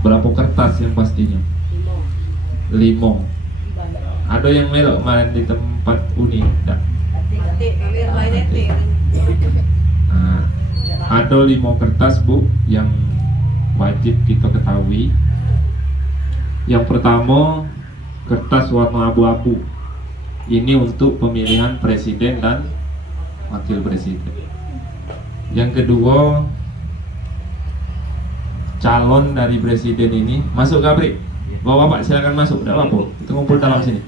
Berapa kertas yang pastinya? 5. Ada yang melok kemarin di tempat uni? Enggak. Nah, ada 5 kertas Bu yang wajib kita ketahui. Yang pertama, kertas warna abu-abu. Ini untuk pemilihan presiden dan wakil presiden. Yang kedua, calon dari presiden ini masuk Gabrik. Bapak silakan masuk, tidak apa-apa. Kita ngumpul dalam sini.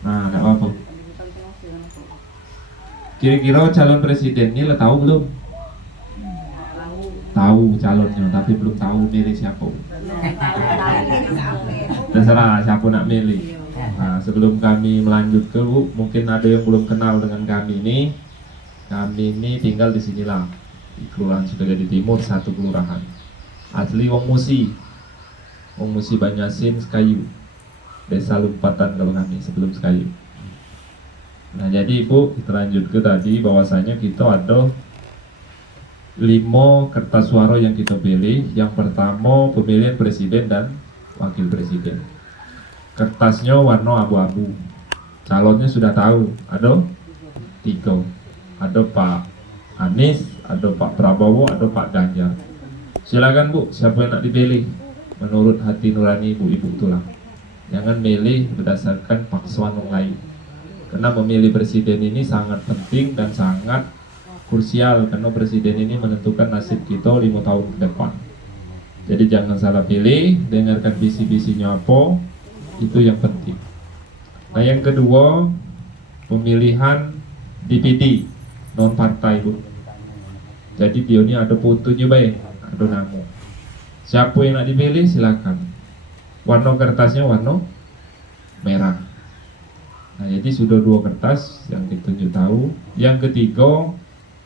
Nah, tidak apa-apa. Kira-kira calon presiden ini lo tahu belum? Tahu calonnya, tapi belum tahu milih siapa. Terserah siapa nak milih. Nah, sebelum kami melanjut ke Bu, mungkin ada yang belum kenal dengan kami ini. Kami ini tinggal di sinilah, di Kelurahan Sukajadi Timur, 1 kelurahan. Asli Wong Musi Banyasin Sekayu, Desa Lumpatan kalau kami sebelum Sekayu. Nah, jadi Ibu, kita lanjut ke tadi bahwasanya kita ada 5 kertas suara yang kita pilih. Yang pertama pemilihan presiden dan wakil presiden. Kertasnya warna abu-abu. Calonnya sudah tahu, ada 3. Ada Pak Anies, ada Pak Prabowo, ada Pak Ganjar. Silakan Bu, siapa yang nak dipilih menurut hati nurani ibu-ibu itulah. Jangan milih berdasarkan paksaan orang lain. Karena memilih presiden ini sangat penting dan sangat krusial, karena presiden ini menentukan nasib kita 5 tahun ke depan. Jadi jangan salah pilih, dengarkan visi-visinya apa, itu yang penting. Nah, yang kedua, pemilihan DPD non partai Bu. Jadi dia ini ada fotonya baik, ada nama. Siapa yang nak dipilih silakan. Warna kertasnya warna merah. Nah, jadi sudah 2 kertas yang ditunjuk tahu. Yang ketiga,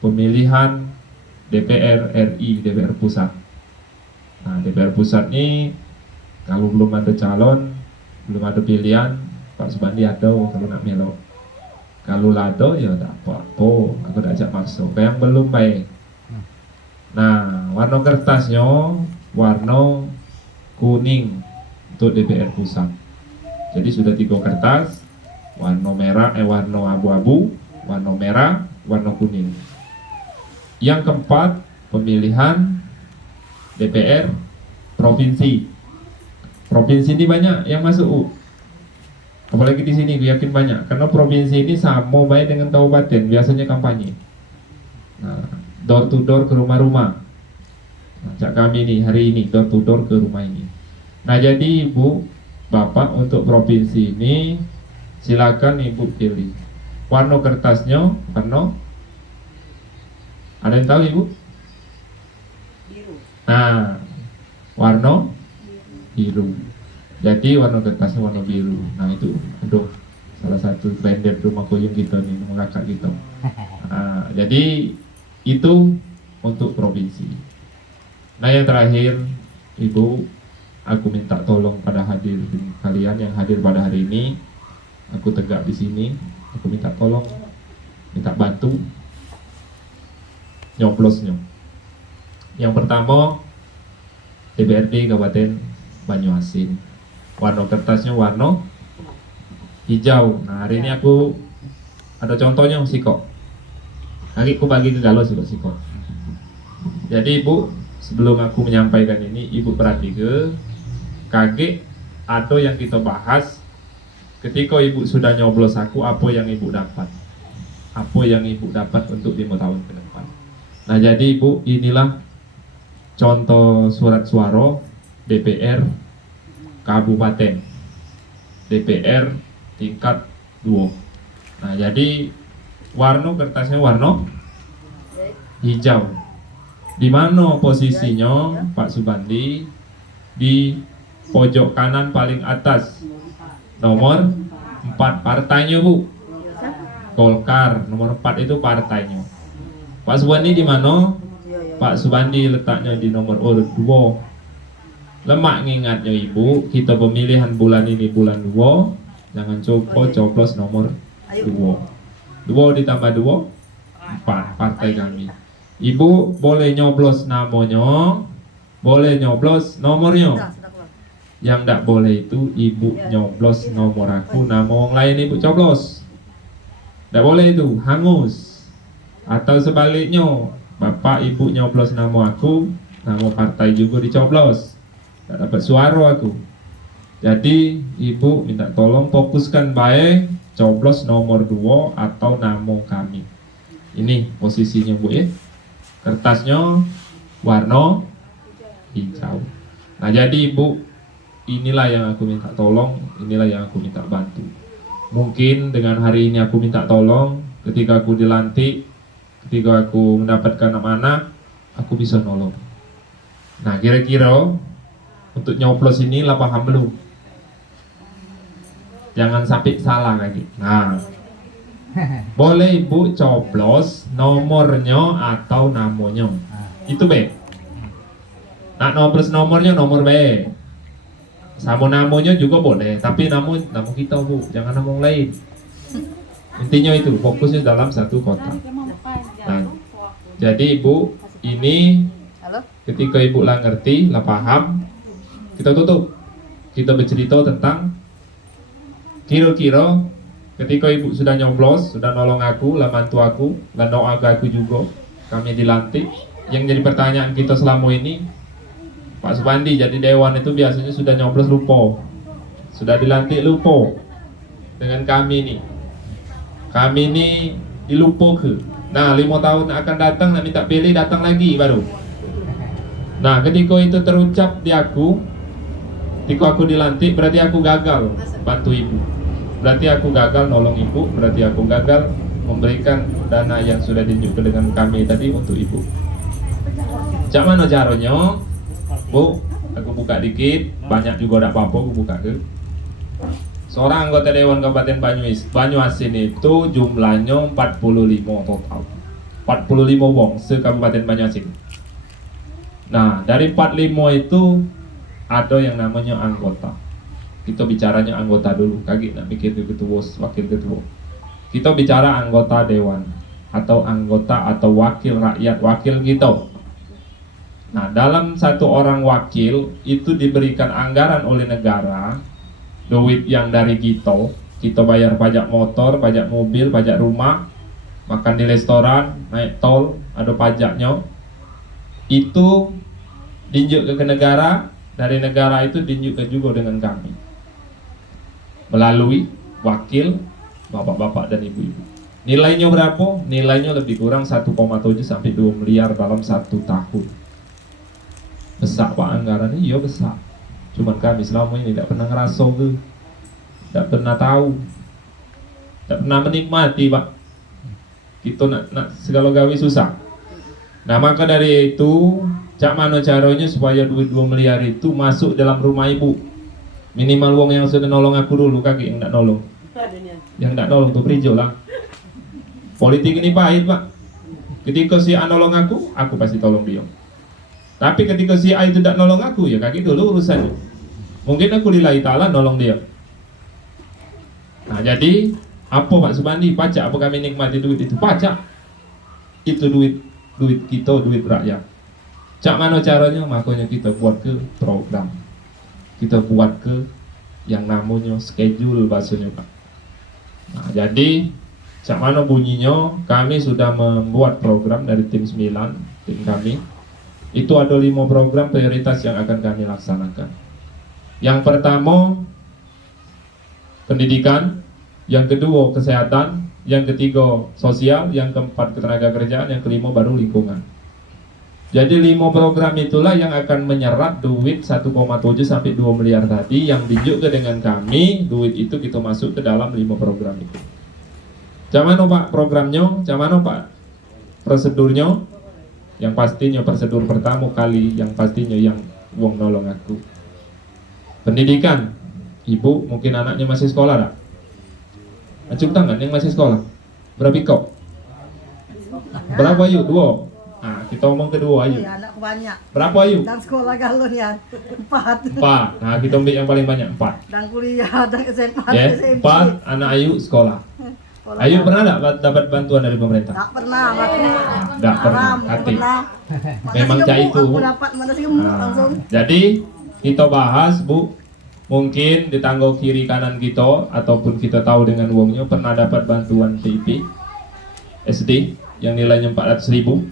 pemilihan DPR RI, DPR pusat. Nah, DPR pusat ini kalau belum ada calon, belum ada pilihan, Pak Subandi ada kalau nak melo. Kalau lado ya tak apa-apa, aku tak ajak masuk. Yang belum baik. Nah, warna kertasnya warna kuning untuk DPR pusat. Jadi sudah 3 kertas, warna merah, warna abu-abu, warna merah, warna kuning. Yang keempat, pemilihan DPR provinsi. Provinsi ini banyak yang masuk. Apalagi di sini, gue yakin banyak. Karena provinsi ini sama baik dengan kabupaten, biasanya kampanye. Nah, door to door ke rumah-rumah. Ajak kami nih hari ini door to door ke rumah ini. Nah, jadi Ibu, Bapak untuk provinsi ini silakan Ibu pilih. Warna kertasnya warna, ada yang tahu Ibu? Biru. Nah, warna biru. Jadi warna kertasnya warna biru. Nah, itu aduh, salah satu branded rumah kuyung kita nih, rumah kakak kita. Nah, jadi itu untuk provinsi. Nah, yang terakhir Ibu, aku minta tolong pada hadirin kalian yang hadir pada hari ini. Aku tegak di sini. Aku minta tolong, minta bantu nyoblosnya. Yang pertama, DPRD Kabupaten Banyuasin. Warna kertasnya warna hijau. Nah, hari ini aku ada contohnya siko. Nanti aku bagi ke galau siko. Jadi Ibu, sebelum aku menyampaikan ini, Ibu perhatikan, kaget ada yang kita bahas. Ketika Ibu sudah nyoblos aku, apa yang Ibu dapat? Apa yang Ibu dapat untuk 5 tahun ke depan? Nah, jadi Ibu, inilah contoh surat suara DPR Kabupaten, DPR tingkat 2. Nah, jadi warna kertasnya warna hijau. Di mana posisinya Pak Subandi? Di pojok kanan paling atas, nomor 4 partainya Bu. Golkar, nomor 4 itu partainya. Pak Subandi di mana? Pak Subandi letaknya di nomor urut 2. Lemak ngingatnya Ibu, kita pemilihan bulan ini bulan 2, jangan coba coblos nomor 2. 2 ditambah 2, 4 partai kami. Ibu boleh nyoblos namanya, boleh nyoblos nomornya. Sudah keluar. Yang tidak boleh itu ibu nyoblos nomor aku, nama orang lain ibu coblos. Tidak boleh itu, hangus. Atau sebaliknya, bapak ibu nyoblos nama aku, nama partai juga dicoblos. Tidak dapat suara aku. Jadi ibu minta tolong fokuskan baik, coblos nomor 2 atau nama kami. Ini posisinya bu ya. Kertasnya warna hijau. Nah jadi ibu, inilah yang aku minta tolong, inilah yang aku minta bantu. Mungkin dengan hari ini aku minta tolong, ketika aku dilantik, ketika aku mendapatkan amanah, aku bisa nolong. Nah kira-kira untuk nyoblos ini lah paham belum? Jangan sampai salah lagi. Nah, boleh ibu coblos nomornya atau namanya. Itu B. Nak nyoblos nomornya nomor B. Sama namanya juga boleh, tapi nama kita bu, jangan nama orang lain. Intinya itu fokusnya dalam satu kotak. Nah, jadi ibu ini Halo? ketika ibu lah ngerti, lah paham, kita tutup. Kita bercerita tentang kira-kira ketika ibu sudah nyoblos, sudah nolong aku, lah bantu aku, lah doa aku juga, kami dilantik. Yang jadi pertanyaan kita selama ini, Pak Supandi jadi dewan itu biasanya sudah nyoblos lupa, sudah dilantik lupa. Dengan kami ini dilupa ke. Nah 5 tahun akan datang, nak minta pilih datang lagi baru. Nah ketika itu terucap di aku, ketika aku dilantik, berarti aku gagal bantu ibu, berarti aku gagal nolong ibu, berarti aku gagal memberikan dana yang sudah ditunjukkan dengan kami tadi untuk ibu. Cak mana caranya? Bu, aku buka dikit, banyak juga tidak apa-apa, aku buka ke. Seorang anggota Dewan Kabupaten Banyuasin itu jumlahnya 45 total. 45 wong se-Kabupaten Banyuasin. Nah, dari 45 itu ada yang namanya anggota. Kita bicaranya anggota dulu, kaki nak mikir ke ketua, wakil ketua. Kita bicara anggota dewan atau anggota atau wakil rakyat, wakil kita. Nah, dalam satu orang wakil itu diberikan anggaran oleh negara, duit yang dari kita bayar pajak motor, pajak mobil, pajak rumah, makan di restoran, naik tol, ada pajaknya. Itu ditunjuk ke negara, dari negara itu ditunjukkan juga dengan kami melalui wakil bapak-bapak dan ibu-ibu. Nilainya berapa? Nilainya lebih kurang 1,7 sampai 2 miliar dalam 1 tahun. Besar pak anggarannya, iya besar. Cuman kami selama ini tidak pernah ngerasa ke, tidak pernah tahu, tidak pernah menikmati pak. Kita nak segala gawe susah. Nah maka dari itu, cak mana caranya supaya duit 2 miliar itu masuk dalam rumah ibu. Minimal wong yang sudah nolong aku dulu, kaki yang tidak nolong. Yang tidak nolong tuh perijo lah. Politik ini pahit pak. Ketika si A nolong aku pasti tolong dia. Tapi ketika si A itu tidak nolong aku, ya kaki dulu urusannya. Mungkin aku lillahi ta'ala nolong dia. Nah jadi apa Pak Supandi? Pajak apa kami nikmati duit itu? Pajak. Itu duit kita, duit rakyat. Cak mana caranya? Makanya kita buat ke program. Kita buat ke yang namanya schedule bahasanya Pak. Nah jadi cak mana bunyinya? Kami sudah membuat program dari tim 9, tim kami. Itu ada 5 program prioritas yang akan kami laksanakan. Yang pertama pendidikan, yang kedua kesehatan, yang ketiga sosial, yang keempat ketenaga kerjaan, yang kelima baru lingkungan. Jadi 5 program itulah yang akan menyerap duit 1,7 sampai 2 miliar tadi yang ditunjukkan dengan kami. Duit itu kita masuk ke dalam 5 program itu. Camano Pak programnya, camano Pak prosedurnya. Yang pastinya prosedur pertama kali, yang pastinya yang wong nolong aku. Pendidikan, ibu mungkin anaknya masih sekolah tak? Acung tangan yang masih sekolah. Berapa kok? Berapa ayu? 2. Nah, kita ngomong kedua ayu. Iya, anakku banyak. Berapa ayu? Dan sekolah galon ya 4. 4. Nah, kita ambil yang paling banyak 4. Dan kuliah, dan SMA, Ya, SMP. 4 anak ayu sekolah. Sekolah. Ayu pernah nggak dapat bantuan dari pemerintah? Tak pernah, Pak. Nggak pernah, Haram, hati. pernah. Memang Mana cah gemuk itu. aku dapat, mana gemuk Nah, langsung. jadi kita bahas Bu, mungkin di tangga kiri kanan kita ataupun kita tahu dengan uangnya pernah dapat bantuan TIP SD yang nilainya 400.000.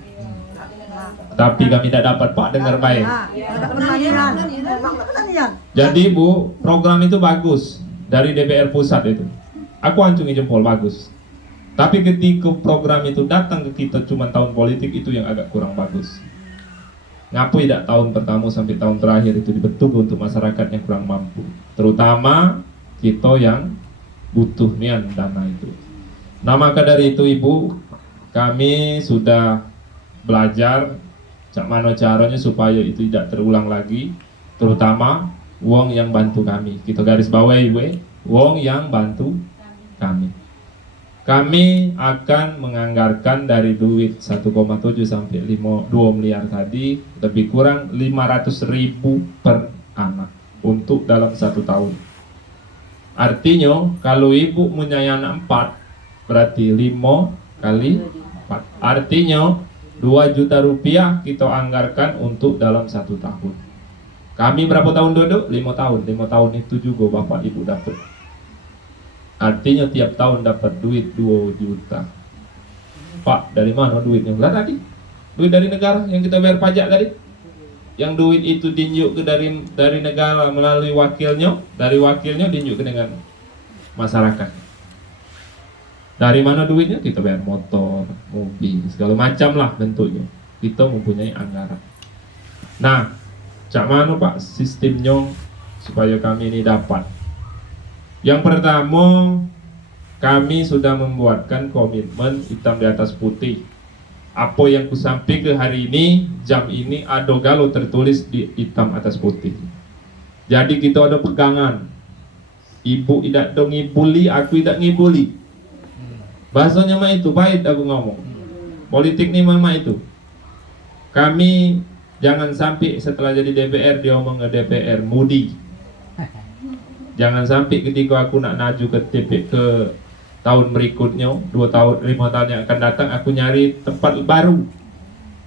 Tapi kami tidak dapat Pak, dengar baik. Nah, ada pertanian. Memang ada pertanian. Jadi Bu, program itu bagus dari DPR pusat itu. Aku ancungi jempol bagus. Tapi ketika program itu datang ke kita cuma tahun politik, itu yang agak kurang bagus. Ngapain tidak tahun pertama sampai tahun terakhir itu dibentuk untuk masyarakat yang kurang mampu, terutama kita yang butuh nian dana itu. Nah maka dari itu Ibu, kami sudah belajar cak mana caranya supaya itu tidak terulang lagi, terutama wong yang bantu kami. Kita garis bawahi wong yang bantu kami. Kami akan menganggarkan dari duit 1,7 sampai 2 miliar tadi lebih kurang 500.000 per anak untuk dalam 1 tahun. Artinya kalau ibu punya anak 4 berarti 5 kali 4. Artinya 2 juta rupiah kita anggarkan untuk dalam 1 tahun. Kami berapa tahun duduk? 5 tahun. 5 tahun itu juga bapak ibu dapat. Artinya tiap tahun dapat duit 2 juta. Pak, dari mana duitnya? Lah tadi, duit dari negara yang kita bayar pajak tadi. Yang duit itu dinjuk ke dari negara melalui wakilnya, dari wakilnya dinjuk ke dengan masyarakat. Dari mana duitnya? Kita bayar motor, mobil, segala macam lah bentuknya. Kita mempunyai anggaran. Nah, cak mana Pak sistemnya supaya kami ini dapat? Yang pertama, kami sudah membuatkan komitmen hitam di atas putih. Apa yang kusampaikan hari ini, jam ini ada galo tertulis di hitam atas putih. Jadi kita ada pegangan. Ibu tidak dong ngibuli, aku tidak ngibuli. Bahasanya mah itu, baik aku ngomong. Politik nih mama itu. Kami jangan sampai setelah jadi DPR dia ngomong ke DPR mudi. Jangan sampai ketika aku nak maju ke ke tahun berikutnya, 2 tahun, 5 tahun yang akan datang, aku nyari tempat baru.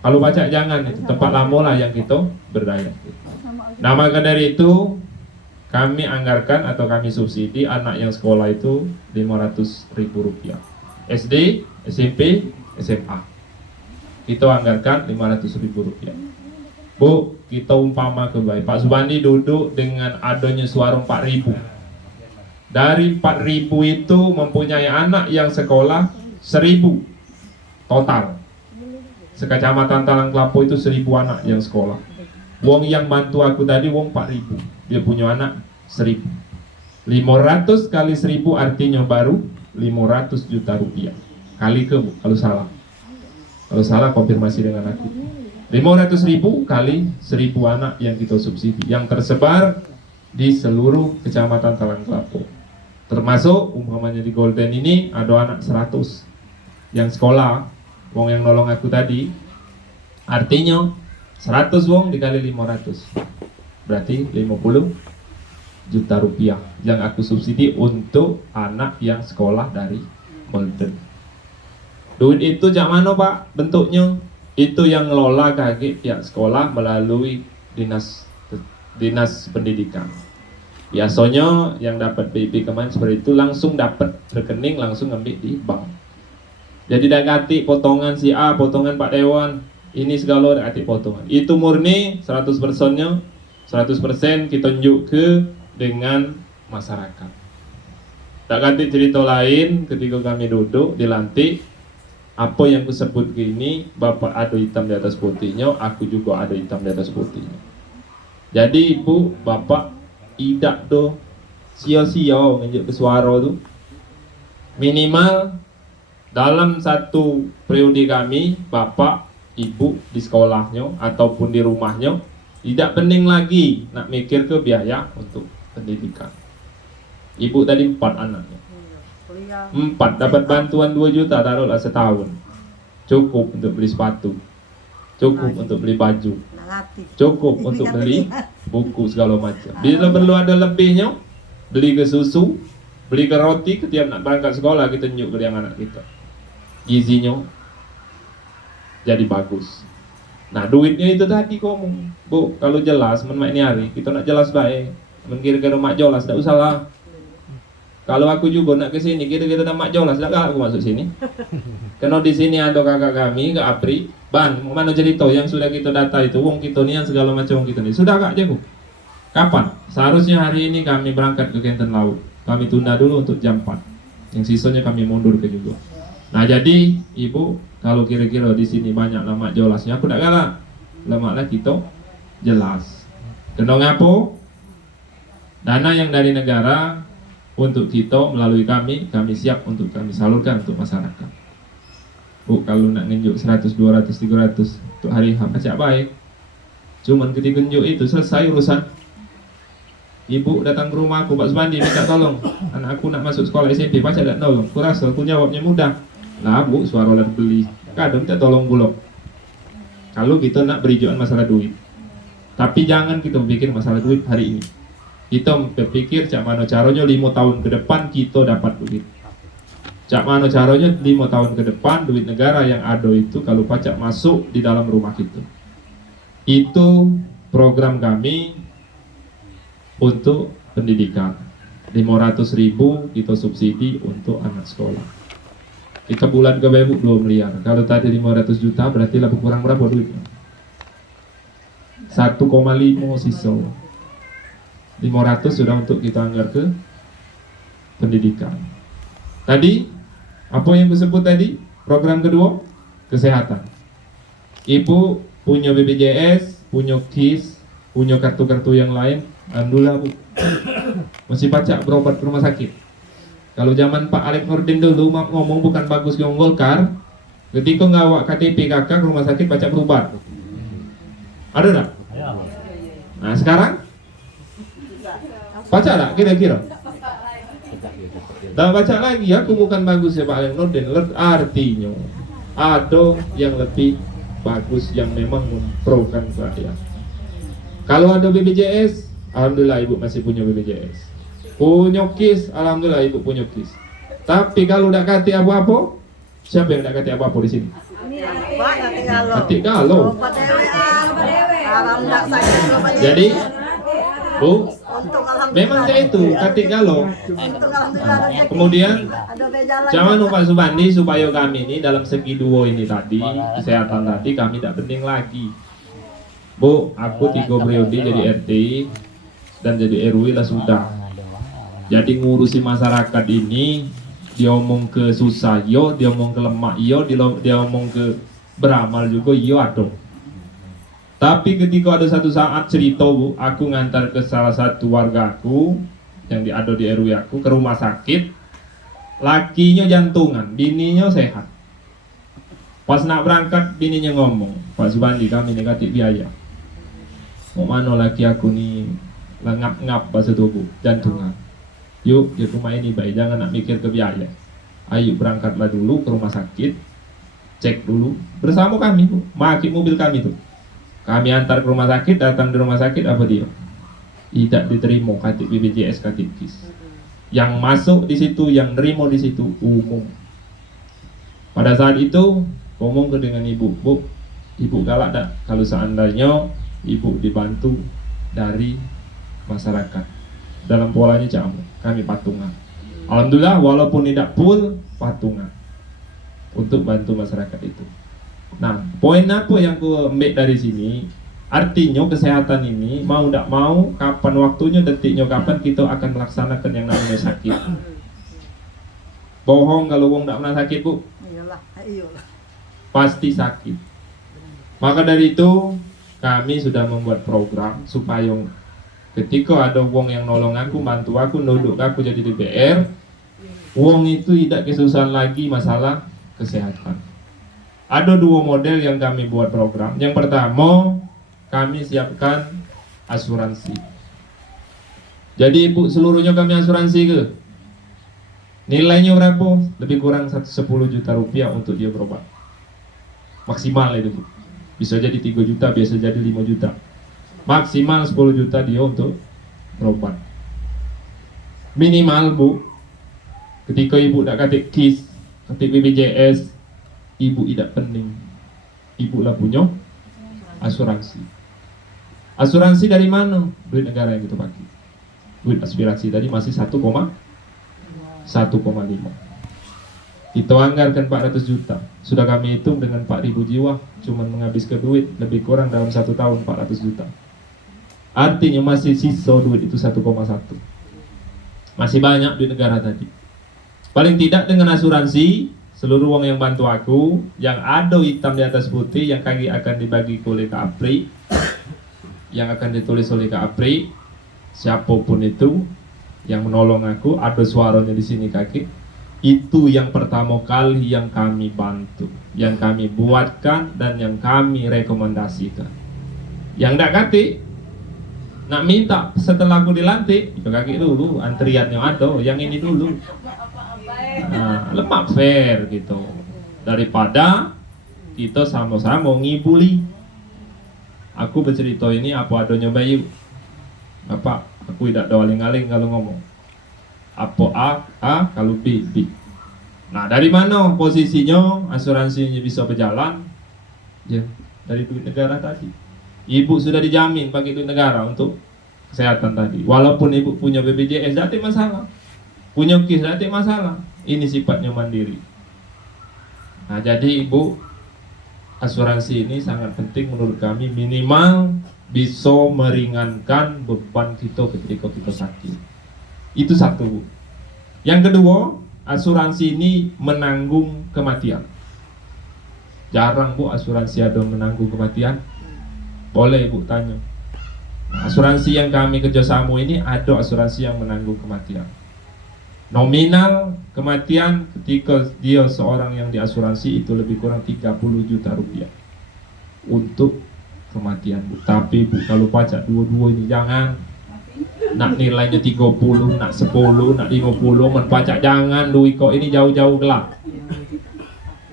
Kalau baca jangan, itu tempat lama lah yang kita berdaya. Nah maka dari itu, kami anggarkan atau kami subsidi anak yang sekolah itu 500.000 rupiah. SD, SMP, SMA. Kita anggarkan 500.000 rupiah. Bu, kita umpama ke baik. Pak Subandi duduk dengan adanya suara 4.000. Dari 4.000 itu mempunyai anak yang sekolah 1.000 total. Sekecamatan Talang Kelapo itu 1.000 anak yang sekolah. Wong yang bantu aku tadi wong 4.000. Dia punya anak 1.000. 500 kali 1.000 artinya baru 500 juta rupiah. Kali ke Bu, kalau salah. Kalau salah konfirmasi dengan aku. 500.000 kali 1.000 anak yang kita subsidi, yang tersebar di seluruh kecamatan Talang Kelapo. Termasuk umpamanya di Golden ini ada anak 100 yang sekolah, wong yang nolong aku tadi. Artinya 100 wong dikali 500 berarti 50 juta rupiah yang aku subsidi untuk anak yang sekolah dari Golden. Duit itu jak mana Pak bentuknya? Itu yang ngelola kaki pihak sekolah melalui dinas pendidikan. Biasanya yang dapat PIP kemarin seperti itu langsung dapat rekening, langsung ngambil di bank. Jadi dak ganti potongan si A, potongan Pak Dewan, ini segala dak ganti potongan. Itu murni 100%-nya 100% kita tunjuk ke dengan masyarakat. Tak ganti cerita lain ketika kami duduk dilantik. Apa yang kusebut gini, Bapak ada hitam di atas putihnya, aku juga ada hitam di atas putihnya. Jadi Ibu, Bapak tidak do sia-sia nginjek ke suara tu. Minimal dalam 1 periode kami, Bapak, Ibu di sekolahnya ataupun di rumahnya tidak pening lagi nak mikir ke biaya untuk pendidikan. Ibu tadi 4 anaknya. 4 dapat bantuan 2 juta taruhlah setahun. Cukup untuk beli sepatu. Cukup untuk beli baju. Cukup untuk beli buku segala macam. Bila perlu ada lebihnya, beli ke susu, Beli ke roti setiap nak berangkat sekolah kita tunjuk ke yang anak kita. Gizinya jadi bagus. Nah duitnya itu tadi ngomong, Bu, kalau jelas ini hari kita nak jelas baik. Kira-kira mak jolas, tidak usah lah. Kalau aku juga nak ke sini, kira-kira mak jolas, tidak aku masuk sini. Karena di sini ada kakak kami, Kak Apri, Ban, mana cerita yang sudah kita data itu, wong kita ni yang segala macam wong kita ni. Sudah Kak Jago? Kapan? Seharusnya hari ini kami berangkat ke Kenten Laut. Kami tunda dulu untuk jam 4. Yang sisanya kami mundur ke juga. Nah jadi Ibu, kalau kira-kira di sini banyak lemak jelasnya, aku tidak galak. Lemaklah kita jelas. Kena ngapo? Dana yang dari negara untuk kita melalui kami siap untuk kami salurkan untuk masyarakat. Bu, kalau nak ngenjuk 100, 200, 300 untuk hari H, pacak baik. Cuman ketika ngenjuk itu selesai urusan. Ibu datang ke rumah aku, Pak Subandi minta tolong, anak aku nak masuk sekolah SMP, pacak tak tolong. Aku rasa aku jawabnya mudah. Lah Bu, suara lah beli. Kadang minta tolong bulog. Kalau kita nak berijuan masalah duit. Tapi jangan kita berpikir masalah duit hari ini. Kita berpikir cak mana caranya 5 tahun ke depan kita dapat duit. Cak mana caranya 5 tahun ke depan duit negara yang ada itu kalau pajak masuk di dalam rumah kita. Itu program kami untuk pendidikan. 500.000 kita subsidi untuk anak sekolah. Kita bulan ke Bu 2 miliar. Kalau tadi 500 juta berarti lebih kurang berapa duitnya? 1,5 sisa. 500 sudah untuk kita anggar ke pendidikan. Tadi apa yang disebut tadi? Program kedua kesehatan. Ibu punya BPJS, punya KIS, punya kartu-kartu yang lain. Alhamdulillah Bu, masih pacak berobat ke rumah sakit. Kalau zaman Pak Alex Nurdin dulu ngomong bukan bagus ke Golkar, ketika ngawak KTP kakak ke rumah sakit pacak berobat. Ada tak? Nah sekarang baca tak kira-kira? Dan baca lagi, aku bukan bagus ya Pak Alex Nurdin. Artinya ada yang lebih bagus yang memang memprokan rakyat. Kalau ada BPJS, alhamdulillah Ibu masih punya BPJS. Punya KIS, alhamdulillah Ibu punya KIS. Tapi kalau tidak kati apa-apa, siapa yang tidak kati apa-apa di sini? Kati galau. Jadi Bu, memang saya itu katik galau. Kemudian jangan lupa Subandi supaya kami ini dalam segi duo ini tadi, kesehatan tadi kami tidak penting lagi. Bu, aku 3 periode jadi RT dan jadi RW lah sudah. Jadi ngurusi masyarakat ini, dia omong ke susah yo, dia omong ke lemak yo, dia omong ke beramal juga yo ada. Tapi ketika ada satu saat cerita Bu, aku ngantar ke salah satu warga aku yang ada di RW aku ke rumah sakit, lakinya jantungan, bininya sehat. Pas nak berangkat, bininya ngomong, Pak Subandi kami negatif biaya. Mau mana laki aku nih ngap-ngap bahasa tubuh, jantungan. Yuk, di rumah ini baik, jangan nak mikir ke biaya. Ayo berangkatlah dulu ke rumah sakit, cek dulu bersama kami Bu, pakai mobil kami tuh. Kami antar ke rumah sakit, datang di rumah sakit apa dia? Tidak diterima katik BPJS, katik KIS. Yang masuk di situ, yang nerimo di situ umum. Pada saat itu ngomong ke dengan ibu, Bu, ibu galak tak kalau seandainya ibu dibantu dari masyarakat. Dalam polanya kami patungan. Alhamdulillah walaupun tidak full patungan untuk bantu masyarakat itu. Nah, poin apa yang aku ambil dari sini? Artinya kesehatan ini mau tidak mau, kapan waktunya, detiknya kapan kita akan melaksanakan yang namanya sakit. Bohong kalau wong tidak pernah sakit Bu. Iyalah. Pasti sakit. Maka dari itu kami sudah membuat program supaya ketika ada wong yang nolong aku, bantu aku, nunduk aku jadi DPR, wong itu tidak kesusahan lagi masalah kesehatan. Ada 2 model yang kami buat program. Yang pertama, kami siapkan asuransi. Jadi Ibu, seluruhnya kami asuransi ke. Nilainya berapa? Lebih kurang 10 juta rupiah untuk dia berobat. Maksimal itu Bu. Bisa jadi 3 juta, bisa jadi 5 juta. Maksimal 10 juta dia untuk berobat. Minimal Bu, Ketika ibu nak katik KIS, katik BPJS, ibu tidak pening. Ibu lah punya asuransi. Asuransi dari mana? Duit negara yang kita pakai. Duit aspirasi tadi masih 1,5. Kita anggarkan 400 juta. Sudah kami hitung dengan 4.000 jiwa, cuman menghabiskan duit lebih kurang dalam 1 tahun 400 juta. Artinya masih sisa duit itu 1,1. Masih banyak duit negara tadi. Paling tidak dengan asuransi, seluruh uang yang bantu aku, yang ada hitam di atas putih, yang kaki akan dibagi oleh Kak Apri, yang akan ditulis oleh Kak Apri, siapapun itu yang menolong aku, ada suaranya di sini kaki, itu yang pertama kali yang kami bantu, yang kami buatkan dan yang kami rekomendasikan. Yang tidak kaki, nak minta setelah aku dilantik, itu kaki dulu, antriannya ada, yang ini dulu. Nah, lemak fair gitu, daripada kita sama-sama ngibuli. Aku bercerita ini apa adanya Bayu, apa aku tidak ada aling-aling kalau ngomong. Apa A kalau B. Nah, dari mana posisinya asuransinya bisa berjalan? Ya, dari duit negara tadi. Ibu sudah dijamin pakai duit negara untuk kesehatan tadi. Walaupun ibu punya BPJS, tidak ada masalah. Punya KIS, tidak ada masalah. Ini sifatnya mandiri. Nah, jadi ibu, asuransi ini sangat penting menurut kami, minimal bisa meringankan beban kita ketika kita sakit. Itu satu. Yang kedua, asuransi ini menanggung kematian. Jarang bu asuransi ada menanggung kematian. Boleh ibu tanya. Nah, asuransi yang kami kerjasama ini ada asuransi yang menanggung kematian. Nominal kematian ketika dia seorang yang diasuransi itu lebih kurang 30 juta rupiah untuk kematian bu. Tapi bu kalau pajak dua-dua ini jangan. Nak nilainya 30, nak 10, nak 50, menpajak jangan duit kok ini jauh-jauh gelap.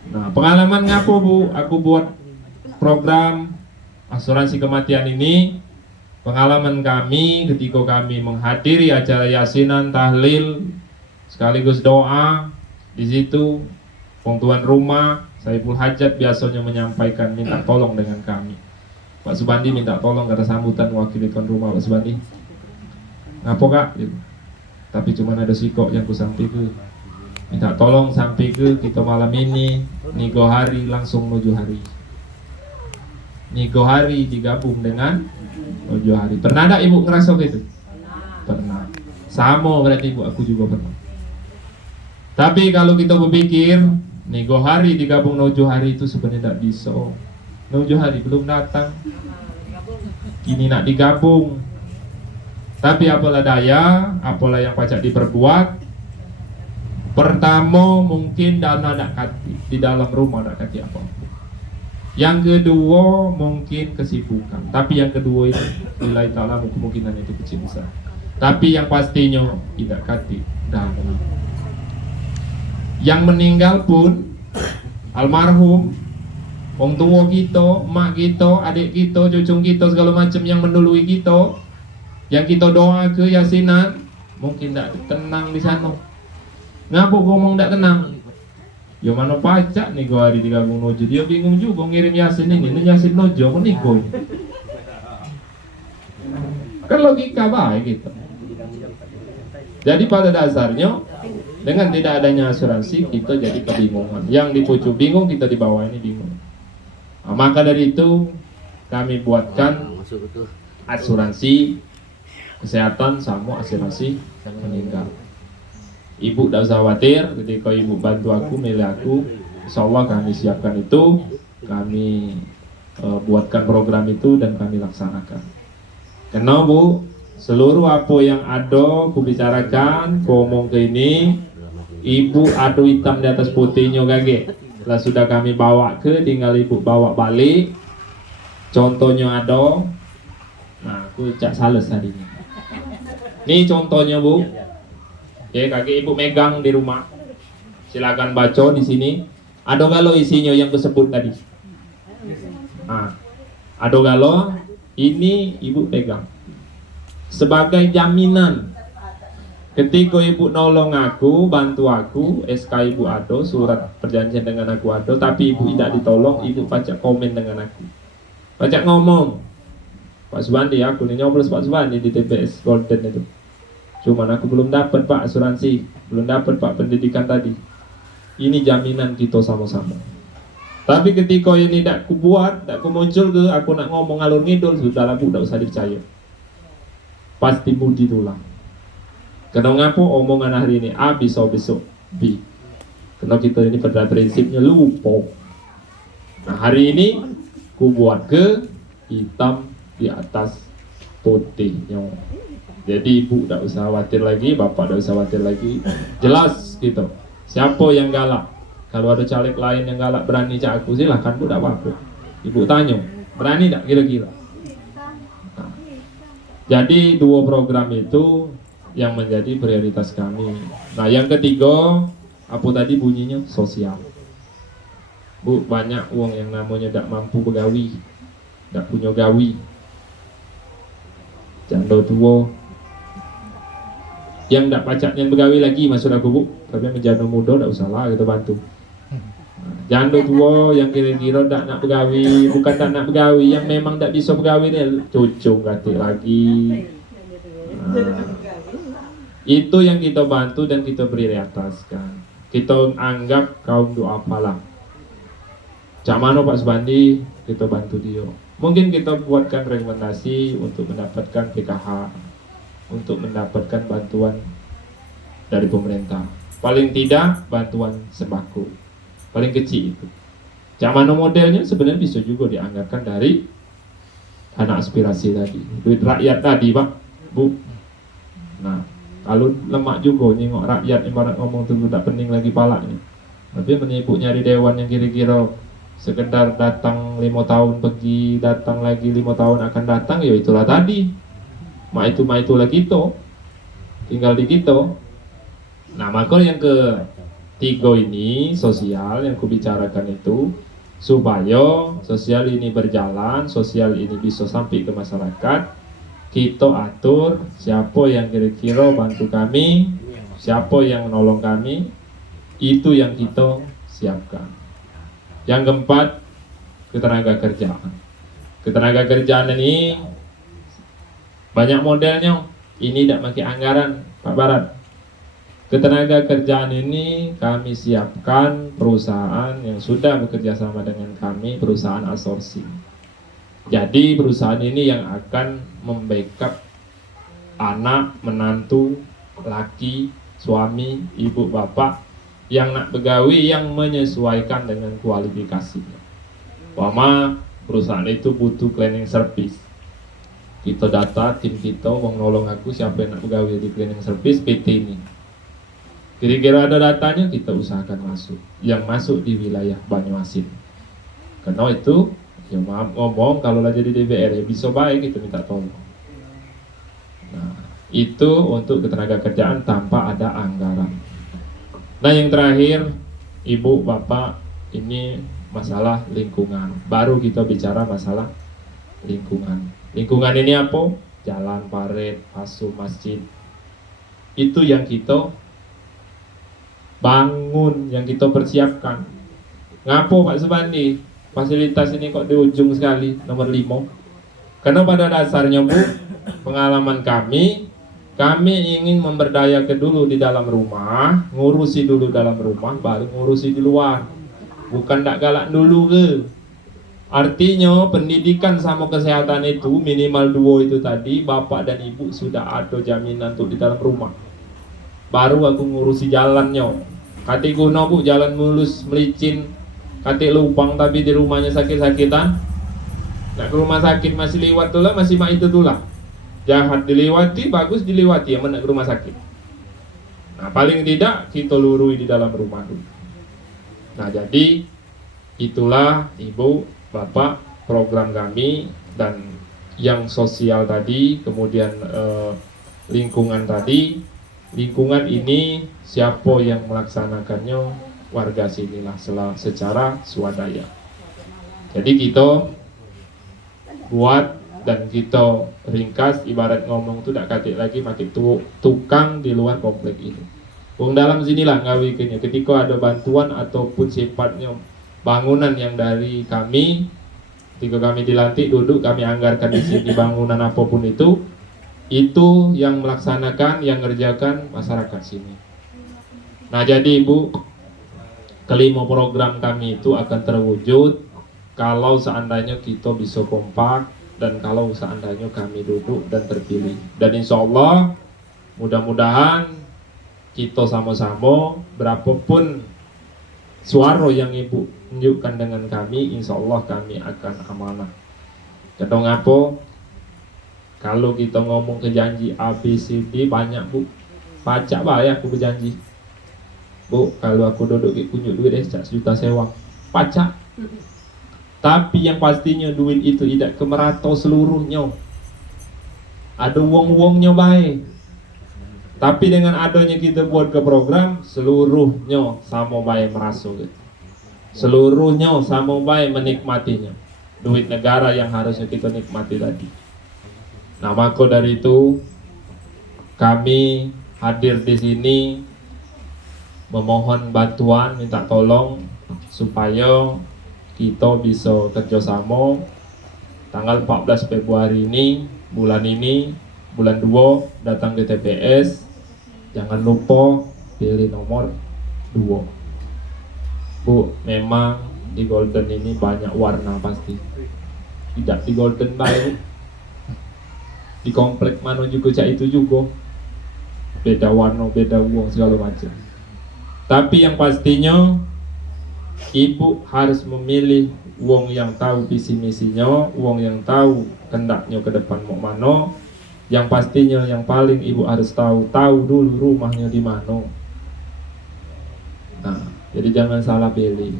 Nah, pengalaman ngapo bu, aku buat program asuransi kematian ini. Pengalaman kami ketika kami menghadiri acara yasinan, tahlil, sekaligus doa di situ, tuan rumah Saiful Hajat biasanya menyampaikan minta tolong dengan kami. Pak Subandi minta tolong kata sambutan wakil tuan rumah. Pak Subandi, ngapa kak? Tapi cuma ada sikok yang ku sampai ke minta tolong sampai ke kita malam ini nigo hari langsung menuju hari. Nigo hari digabung dengan menuju hari. Pernah ada ibu ngerasa gitu? Pernah. Sama berarti ibu, aku juga pernah. Tapi kalau kita berpikir nigo hari digabung menuju hari itu sebenarnya tidak bisa. Menuju hari belum datang, ini nak digabung. Tapi apalah daya, apalah yang pacak diperbuat. Pertama mungkin dana nak kati di dalam rumah nak kati apa. Yang kedua mungkin kesibukan. Tapi yang kedua itu nilai ta'ala kemungkinan itu kecil besar. Tapi yang pastinya tidak kati dana. Yang meninggal pun almarhum, wong tua kita, mak kita, adik kita, cucu kita, segala macam yang mendului kita, yang kita doa ke yasinan, mungkin tidak tenang di sana. Ngapa ngomong tidak tenang? Ya mana pajak nih gua hari digabung nojo, dia bingung juga ngirim yasin ini yasin nojo menikah. Kan logika baik gitu. Jadi pada dasarnya dengan tidak adanya asuransi kita jadi kebingungan. Yang di pucuk bingung, kita di bawah ini bingung. Nah, maka dari itu kami buatkan asuransi kesehatan sama asuransi meninggal. Ibu tidak usah khawatir, ketika ibu bantu aku, milih aku, insya Allah kami siapkan itu, kami buatkan program itu dan kami laksanakan. Karena bu, seluruh apa yang ada aku bicarakan, aku ngomong ke ini, ibu ada hitam di atas putihnya kage. Setelah sudah kami bawa ke, tinggal ibu bawa balik. Contohnya ada, nah aku cak sales tadi. Ini contohnya bu. Oke, kaki ibu megang di rumah. Silakan baca di sini. Ada galo isinya yang disebut tadi. Nah, ada galo ini ibu pegang sebagai jaminan Ketika ibu nolong aku, bantu aku, SK ibu ado, surat perjanjian dengan aku ado, tapi ibu tidak ditolong, ibu pacak komen dengan aku. Pacak ngomong, Pak Subandi, aku ini nyoblos Pak Subandi di TPS Golden itu. Cuman aku belum dapat Pak asuransi, belum dapat Pak pendidikan tadi. Ini jaminan kita sama-sama. Tapi ketika ini tidak ku buat, tidak ku muncul ke, aku nak ngomong ngalur ngidul, sudah lah bu, tidak usah dipercaya. Pasti budi tulang. Karena ngapo omongan hari ini A besok B. Karena kita ini pada prinsipnya lupa. Nah hari ini ku buat ke hitam di atas putihnya. Jadi ibu tidak usah khawatir lagi, bapak tidak usah khawatir lagi. Jelas gitu. Siapa yang galak? Kalau ada caleg lain yang galak berani cak aku, silahkan bu, tidak apa-apa. Ibu tanya, berani tidak kira-kira? Nah, jadi dua program itu yang menjadi prioritas kami. Nah yang ketiga, apa tadi bunyinya? Sosial. Bu, banyak uang yang namanya tidak mampu begawi, tidak punya gawi, janda tua, yang tidak pacaknya begawi lagi, maksud aku bu. Tapi yang janda muda tidak usah lah kita bantu. Janda tua yang kira-kira tidak nak begawi, bukan tak nak begawi, yang memang tidak bisa begawi ni cucu ganti lagi. Nah, itu yang kita bantu dan kita prioritaskan. Kita anggap kaum doa palang. Camano Pak Subandi, kita bantu dia. Mungkin kita buatkan rekomendasi untuk mendapatkan PKH, untuk mendapatkan bantuan dari pemerintah. Paling tidak bantuan sembako, paling kecil itu. Camano modelnya sebenarnya bisa juga dianggarkan dari dana aspirasi tadi, duit rakyat tadi Pak, Bu. Nah, kalau lemak juga nyengok rakyat, ibarat ngomong tuh tak pening lagi palanya. Tapi menyibuk nyari dewan yang kira-kira sekedar datang 5 tahun pergi, datang lagi 5 tahun akan datang, ya itulah tadi. Mak itu lagi itu tinggal di kita. Nah maka yang ketiga ini sosial yang kubicarakan itu, supaya sosial ini berjalan, sosial ini bisa sampai ke masyarakat. Kita atur siapa yang kira-kira bantu kami, siapa yang menolong kami, itu yang kita siapkan. Yang keempat, ketenaga kerjaan. Ketenaga kerjaan ini banyak modelnya. Ini tidak pakai anggaran Pak Barat. Ketenaga kerjaan ini kami siapkan perusahaan yang sudah bekerja sama dengan kami, perusahaan outsourcing. Jadi perusahaan ini yang akan membackup anak, menantu, laki, suami, ibu, bapak yang nak begawi, yang menyesuaikan dengan kualifikasinya. Wama perusahaan itu butuh cleaning service. Kita data tim kita, wong nolong aku siapa yang nak begawi di cleaning service PT ini. Kira-kira ada datanya, kita usahakan masuk. Yang masuk di wilayah Banyuasin. Karena itu ya maaf ngomong, kalau lah jadi DPR ya bisa baik kita minta tolong. Nah itu untuk ketenaga kerjaan tanpa ada anggaran. Nah yang terakhir, ibu bapak, ini masalah lingkungan. Baru kita bicara masalah lingkungan. Lingkungan ini apa? Jalan, parit, pasu, masjid. Itu yang kita bangun, yang kita persiapkan. Ngapo Pak Subandi? Fasilitas ini kok di ujung sekali, nomor 5. Karena pada dasarnya Bu, pengalaman kami ingin memberdayakan dulu di dalam rumah, ngurusi dulu dalam rumah, baru ngurusi di luar. Bukan tak galak dulu ke. Artinya pendidikan sama kesehatan itu minimal 2 itu tadi, bapak dan ibu sudah ada jaminan untuk di dalam rumah. Baru aku ngurusi jalannya. Kati kuno Bu, jalan mulus melicin, kati lubang tapi di rumahnya sakit-sakitan. Nak ke rumah sakit masih lewat tuh lah, masih mak itu tuh lah. Jahat dilewati, bagus dilewati, yang mana ke rumah sakit. Nah paling tidak kita lurui di dalam rumah dulu. Nah jadi itulah ibu, bapak, program kami. Dan yang sosial tadi, kemudian lingkungan tadi. Lingkungan ini siapa yang melaksanakannya? Warga sinilah secara swadaya. Jadi kita buat Dan kita ringkas ibarat ngomong tuh tak katik lagi makin tukang di luar komplek ini. Wong dalam sinilah ngawikannya. Ketika ada bantuan ataupun sifatnya bangunan yang dari kami, ketika kami dilantik duduk kami anggarkan di sini bangunan apapun itu yang melaksanakan, yang ngerjakan masyarakat sini. Nah jadi Ibu, kelima program kami itu akan terwujud kalau seandainya kita bisa kompak dan kalau seandainya kami duduk dan terpilih. Dan insya Allah mudah-mudahan kita sama-sama berapapun suara yang Ibu tunjukkan dengan kami, insya Allah kami akan amanah. Kedong apa? Kalau kita ngomong ke janji A, B, C, D banyak Bu. Pacak bayar aku berjanji. Bu, kalau aku duduk kunjuk duit 1 juta sewa. Pacak. Tapi yang pastinya duit itu tidak kemerata seluruhnya. Ada wong-wongnya baik. Tapi dengan adanya kita buat ke program, seluruhnya sama baik merasa gitu. Seluruhnya sama baik menikmatinya. Duit negara yang harusnya kita nikmati tadi. Nah maka dari itu kami hadir di sini memohon bantuan, minta tolong supaya kita bisa kerjasama tanggal 14 Februari ini, bulan 2 datang ke TPS. Jangan lupa pilih nomor 2. Bu, memang di Golden ini banyak warna pasti. Tidak di Golden baik. Di komplek mana juga cak itu juga. Beda warna, beda uang segala macam. Tapi yang pastinya Ibu harus memilih wong yang tahu visi misinya, wong yang tahu kendaknya ke depan mau mana. Yang pastinya yang paling Ibu harus tahu dulu rumahnya di mana. Nah, jadi jangan salah pilih.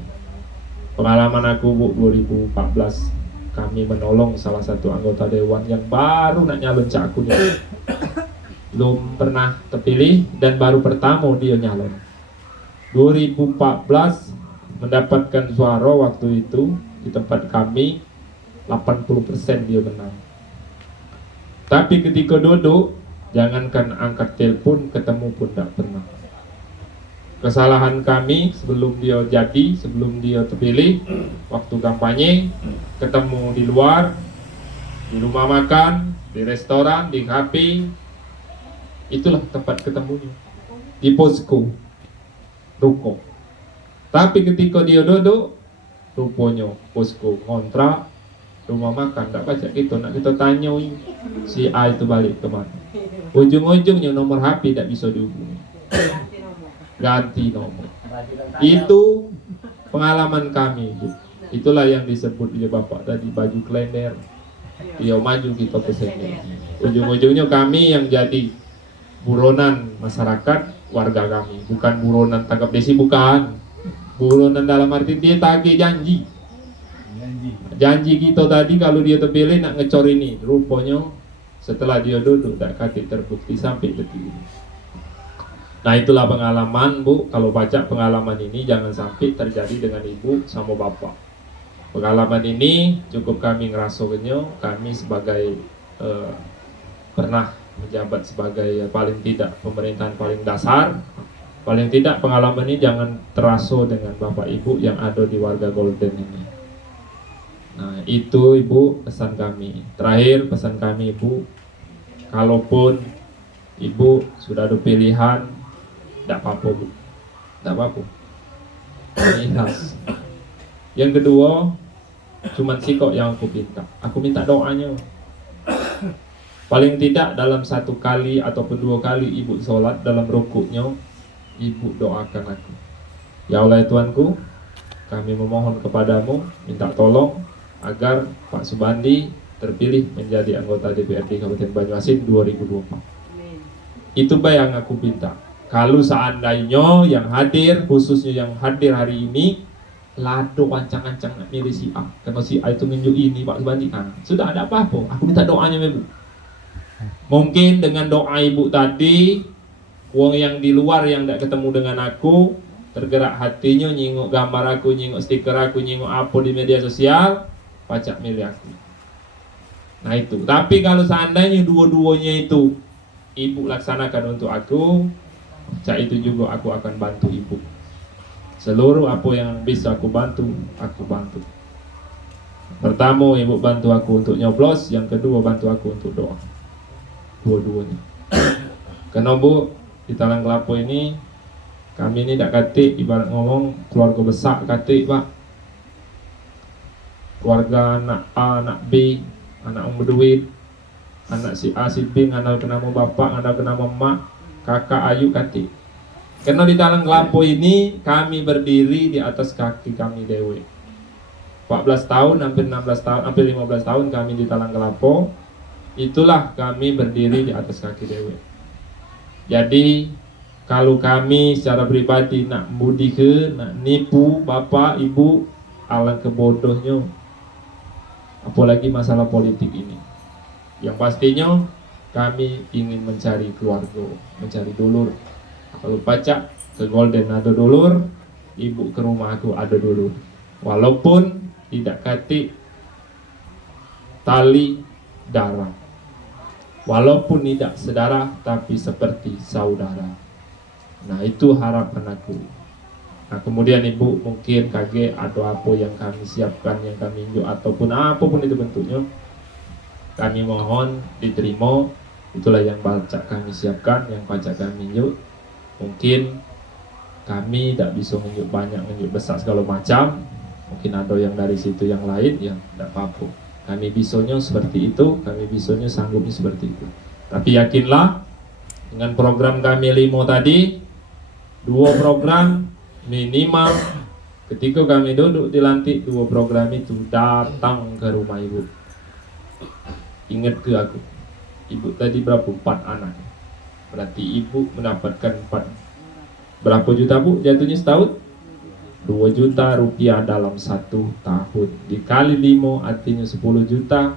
Pengalaman aku Bu 2014 kami menolong salah satu anggota dewan yang baru nak nyalon cakunya. Belum pernah terpilih dan baru pertama dia nyalon. 2014 mendapatkan suara waktu itu di tempat kami 80% dia menang. Tapi ketika duduk, jangankan angkat telepon, ketemu pun tak pernah. Kesalahan kami sebelum dia jadi, sebelum dia terpilih, waktu kampanye, ketemu di luar, di rumah makan, di restoran, di kafe, itulah tempat ketemunya. Di posko, ruko. Tapi ketika dia duduk, rupanya posko kontrak, rumah makan, tak baca gitu, nak kita tanya si A itu balik ke mana. Ujung-ujungnya nomor HP tak bisa dihubungi. Ganti nomor. Itu pengalaman kami, Bu. Itulah yang disebut dia Bapak tadi, baju klender. Dia maju kita ke sini. Ujung-ujungnya kami yang jadi buronan masyarakat, warga kami. Bukan buronan tangkap desi, bukan. Buronan dalam arti dia tagih janji. Janji kita tadi kalau dia terpilih nak ngecor ini. Rupanya setelah dia duduk tak katik terbukti sampai detik ini. Nah itulah pengalaman Bu. Kalau baca pengalaman ini jangan sampai terjadi dengan Ibu sama Bapak. Pengalaman ini cukup kami ngerasakannya. Kami sebagai pernah menjabat sebagai paling tidak pemerintahan paling dasar. Paling tidak pengalaman ini jangan terasa dengan Bapak Ibu yang ada di warga Golden ini. Nah itu Ibu pesan kami. Terakhir pesan kami Ibu, kalaupun Ibu sudah ada pilihan, tidak apa-apa Bu, tidak apa-apa. Ikhlas. Yang kedua, cuman sih kok yang aku minta. Aku minta doanya. Paling tidak dalam 1 kali ataupun 2 kali Ibu sholat dalam rukuknya, Ibu doakan aku. Ya Allah Tuanku, kami memohon kepadamu, minta tolong agar Pak Subandi terpilih menjadi anggota DPRD Kabupaten Banyuasin 2024. Itu yang aku minta. Kalau seandainya yang hadir, khususnya yang hadir hari ini, lado ancang-ancang nak milih si A, karena si A itu nunjuk ini Pak Subandi, sudah ada apa-apa. Aku minta doanya Ibu. Mungkin dengan doa Ibu tadi, wong yang di luar yang tidak ketemu dengan aku, tergerak hatinya, nyingok gambar aku, nyingok stiker aku, nyingok apa di media sosial, pacak milih aku. Nah itu. Tapi kalau seandainya dua-duanya itu ibu laksanakan untuk aku, cak itu juga aku akan bantu ibu. Seluruh apa yang bisa aku bantu, aku bantu. Pertama, ibu bantu aku untuk nyoblos, yang kedua bantu aku untuk doa. Dua-duanya. Karena bu, di Talang Kelapo ini, kami ini tidak katik, ibarat ngomong keluarga besar katik pak. Keluarga anak A, anak B, anak yang berduit, anak si A, si B, anak nama bapak, anak nama mak, kakak ayu katik. Karena di Talang Kelapo ini kami berdiri di atas kaki kami dewe. 14 tahun, hampir 16 tahun, hampir 15 tahun kami di Talang Kelapo. Itulah kami berdiri di atas kaki dewe. Jadi kalau kami secara pribadi nak mudike, nak nipu bapak, ibu, alangkah bodohnya. Apalagi masalah politik ini. Yang pastinya kami ingin mencari keluarga, mencari dulur. Kalau pacak ke Golden ada dulur, ibu ke rumah aku ada dulur. Walaupun tidak katik tali darah, walaupun tidak sedarah tapi seperti saudara. Nah itu harapan aku. Nah kemudian ibu mungkin kaget ada apa yang kami siapkan, yang kami injuk ataupun apapun itu bentuknya, kami mohon diterima. Itulah yang pacak kami siapkan, yang pacak kami injuk. Mungkin kami tidak bisa menunjuk banyak, menunjuk besar segala macam. Mungkin ada yang dari situ yang lain, yang tidak apa-apa. Kami bisanya seperti itu, kami bisanya sanggupnya seperti itu. Tapi yakinlah dengan program kami 5 tadi, 2 program minimal ketika kami duduk di lantik, 2 program itu datang ke rumah ibu. Ingat ke aku, ibu tadi berapa? 4 anak. Berarti ibu mendapatkan 4 berapa juta bu jatuhnya setahun? 2 juta rupiah dalam 1 tahun. Dikali 5 artinya 10 juta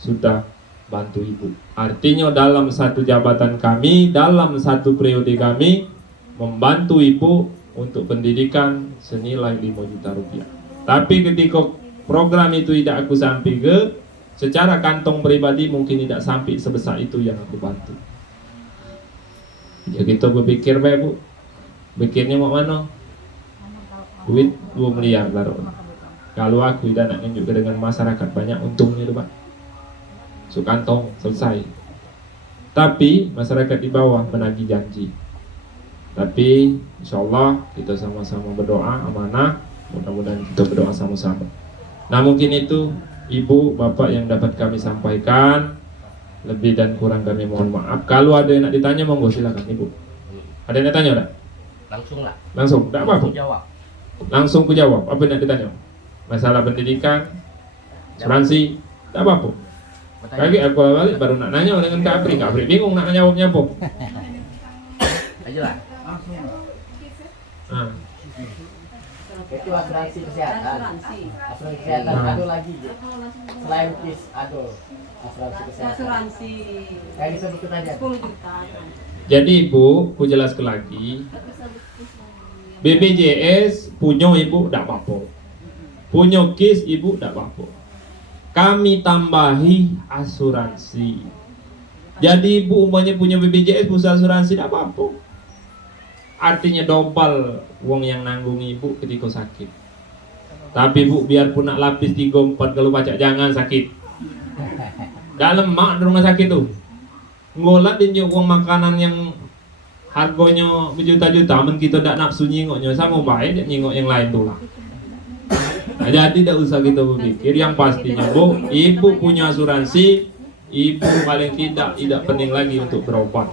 sudah bantu ibu. Artinya dalam 1 jabatan kami, dalam 1 periode kami membantu ibu untuk pendidikan senilai 5 juta rupiah. Tapi ketika program itu tidak aku sampai ke, secara kantong pribadi mungkin tidak sampai sebesar itu yang aku bantu. Ya kita berpikir baik bu, pikirnya mau mana? Duit 2 miliar taruh. Kalau aku tidak nak tunjuk dengan masyarakat banyak untungnya tuh pak. So kantong selesai. Tapi masyarakat di bawah menagih janji. Tapi insya Allah kita sama-sama berdoa amanah. Mudah-mudahan kita berdoa sama-sama. Nah mungkin itu ibu bapak yang dapat kami sampaikan. Lebih dan kurang kami mohon maaf. Kalau ada yang nak ditanya monggo silakan ibu. Ada yang nak tanya tak? Langsung lah. Langsung, tak apa-apa. Jawab. Langsung ku jawab. Apa yang nak ditanya? Masalah pendidikan, asuransi, tak apa-apa. Kaki aku balik baru nak nanya dengan Kak Apri. Kak Apri bingung nak jawabnya apa. Aja lah. Nah, Itu asuransi kesehatan. Asuransi kesehatan ada lagi. Selain KIS ada asuransi kesehatan. Asuransi Kayak disebut aja. 10 juta. jadi ibu, ku jelaskan lagi. BPJS punya ibu tidak apa-apa. Punya KIS ibu tidak apa-apa. Kami tambahi asuransi. Jadi ibu umpamanya punya BPJS, punya asuransi tidak apa-apa. Artinya double uang yang nanggung ibu ketika sakit. Tapi bu biarpun nak lapis 3-4 kalau pacak jangan sakit. Dalam mak di rumah sakit tuh ngolat dinjuk uang makanan yang harganya berjuta-juta, men kita tak nafsu nyingoknya sama baik dia nyingok yang lain tuh lah. Nah, jadi tidak usah kita berpikir, yang pastinya bu, ibu punya asuransi, ibu paling tidak penting lagi untuk berobat.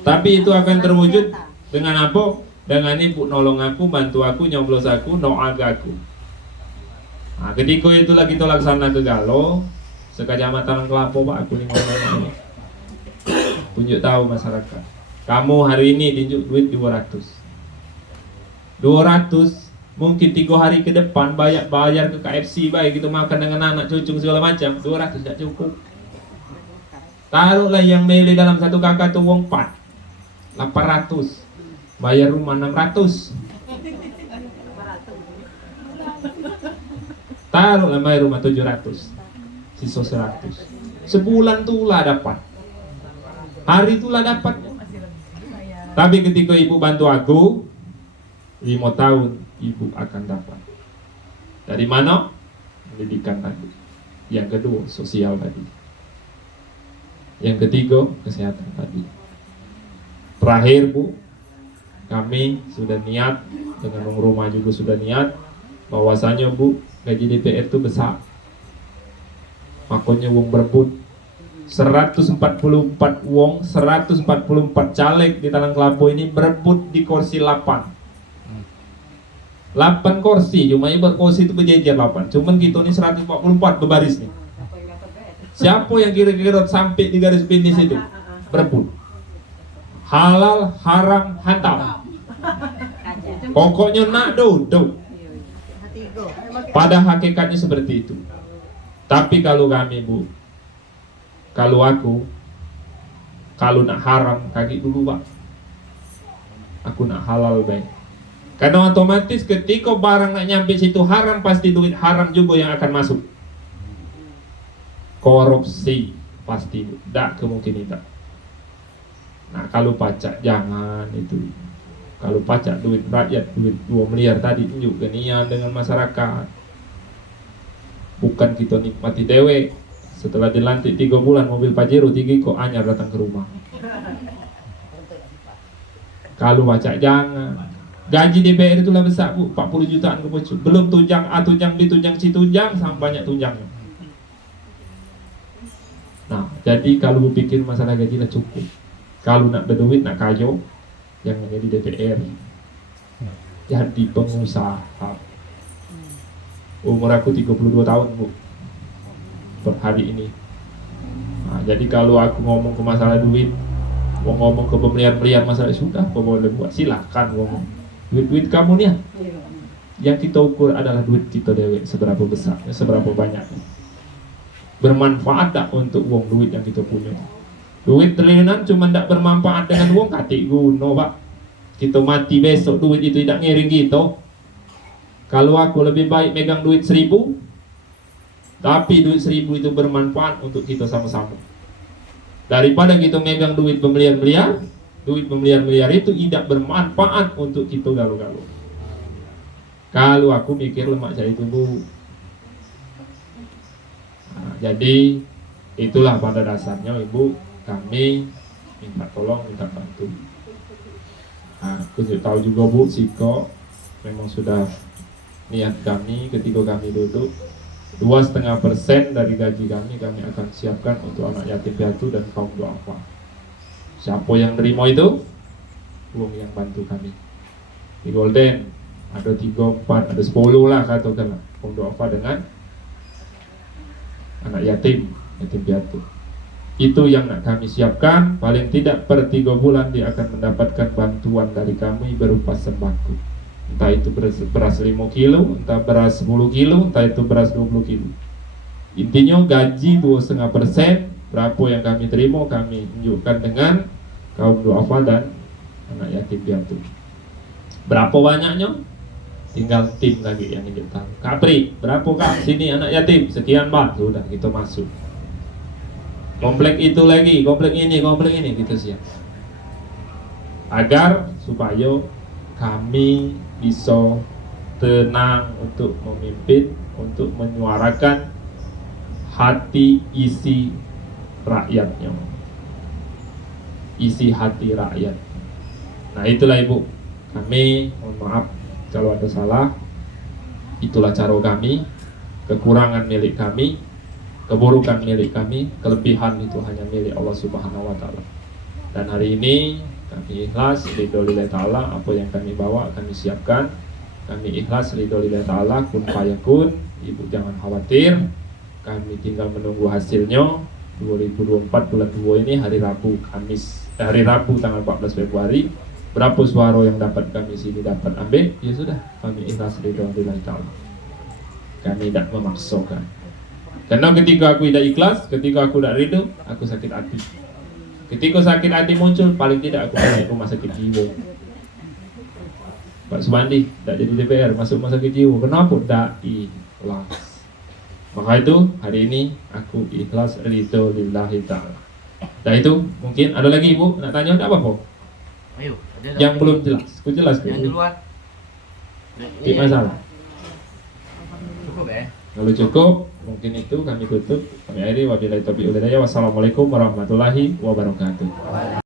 Tapi itu akan terwujud dengan apa? Dengan ibu nolong aku, bantu aku, nyoblos aku, doa aku. Nah, ketika itulah kita laksana ke Galo, sekecamatan Kelapo pak, aku nih ngomong. Tunjuk tahu masyarakat. Kamu hari ini tunjuk duit 200. Mungkin 3 hari ke depan bayar ke KFC baik kita makan dengan anak cucu segala macam, 200 tidak cukup. Taruhlah yang beli dalam 1 kakak tuh uang 800. Bayar rumah 600. Taruhlah bayar rumah 700. sisa 100. Sebulan tuh lah dapat, hari itulah dapat. Tapi ketika ibu bantu aku 5 tahun, ibu akan dapat. Dari mana? Pendidikan tadi. Yang kedua, sosial tadi. Yang ketiga, kesehatan tadi. Terakhir Bu, kami sudah niat, dengan rumah juga sudah niat, bahwasanya Bu, gaji DPR itu besar. Makanya wong berebut 144 wong, 144 caleg di Talang Kelapo ini berebut di kursi 8 kursi, cuma ibu kursi itu berjejer 8. Cuman kita ini 144 berbaris nih. Siapa yang kira-kira sampai di garis finish itu? Berebut. Halal, haram, hantam. Pokoknya nak do. Pada hakikatnya seperti itu. Tapi kalau kami Bu, kalau aku, kalau nak haram kaki dulu Pak. Aku nak halal baik. Karena otomatis ketika barang nak nyampe situ haram, pasti duit haram juga yang akan masuk. Korupsi pasti, tak kemungkinan tak. Nah kalau pajak jangan itu. Kalau pajak duit rakyat, duit 2 miliar tadi tunjuk kenian dengan masyarakat. Bukan kita nikmati dewe. Setelah dilantik 3 bulan mobil Pajero 3 kok anyar datang ke rumah. Kalau pajak jangan. Gaji DPR itulah besar Bu, 40 jutaan ke bocor. Belum tunjang A, tunjang B, tunjang C, tunjang, sampai banyak tunjangnya. Nah, jadi kalau berpikir masalah gaji lah cukup. Kalau nak berduit, nak kayo, jangan jadi DPR. Jadi pengusaha. Umur aku 32 tahun Bu, per hari ini. Nah, jadi kalau aku ngomong ke masalah duit, mau ngomong ke pemilihan masalah sudah, apa boleh buat, silahkan ngomong. Duit kamu nih, yang kita ukur adalah duit kita dewe, seberapa besar, seberapa banyak. Bermanfaat tak untuk uang duit yang kita punya. Duit triliunan cuma tak bermanfaat dengan uang katik guna Pak. Kita mati besok duit itu tidak ngiring kita. Kalau aku lebih baik megang duit 1.000, tapi duit 1.000 itu bermanfaat untuk kita sama-sama, daripada kita megang duit bermiliar-miliar. Duit bermiliar-miliar itu tidak bermanfaat untuk kita galau-galau. Kalau aku mikir lemak saya itu Bu. Nah, jadi itulah pada dasarnya Ibu, kami minta tolong, minta bantu. Nah, aku tahu juga Bu, Siko memang sudah niat kami ketika kami duduk 2,5% dari gaji kami akan siapkan untuk anak yatim piatu dan kaum duafa. Siapa yang nerima itu? Uang yang bantu kami. Di Golden ada 3, 4, ada 10 lah katakanlah kaum duafa dengan anak yatim piatu. Itu yang nak kami siapkan. Paling tidak per 3 bulan dia akan mendapatkan bantuan dari kami berupa sembako. Entah itu beras 5 kilo, entah beras 10 kilo, entah itu beras 20 kilo. Intinya gaji 2,5%. Berapa yang kami terima, kami tunjukkan dengan kaum duafa dan anak yatim piatu. Berapa banyaknya? Tinggal tim lagi yang ingin tahu. Kapri, berapa Kak? Sini anak yatim, sekian Pak. Sudah kita masuk. Komplek itu lagi, komplek ini kita siap. Agar supaya kami bisa tenang untuk memimpin, untuk menyuarakan hati isi rakyatnya, isi hati rakyat. Nah itulah Ibu, kami mohon maaf kalau ada salah. Itulah cara kami, kekurangan milik kami, keburukan milik kami, kelebihan itu hanya milik Allah Subhanahu wa Ta'ala. Dan hari ini kami ikhlas ridho lillahi ta'ala. Apa yang kami bawa kami siapkan. Kami ikhlas ridho lillahi ta'ala, kun fayakun. Ibu jangan khawatir, kami tinggal menunggu hasilnya. 2024 bulan 2 ini hari Rabu tanggal 14 Februari. Berapa suara yang dapat kami sini dapat ambil, ya sudah, kami ikhlas ridho lillahi ta'ala. Kami tidak memaksakan. Karena ketika aku tidak ikhlas, ketika aku tidak ridho, aku sakit hati. Ketika sakit hati muncul, paling tidak aku masuk rumah sakit jiwa. Pak Subandi tidak jadi DPR, masuk rumah sakit jiwa. Kenapa? Tidak ikhlas. Maka itu hari ini aku ikhlas ridho lillahi ta'ala. Nah itu mungkin ada lagi ibu nak tanya, tidak apa-apa. Ayo, Yang belum jelas, aku jelas yang dulu. duluan. Tidak masalah. Cukup ya. Kalau cukup, mungkin itu kami tutup. Kami akhiri wabillahi taufiq wal hidayah. Wassalamualaikum warahmatullahi wabarakatuh.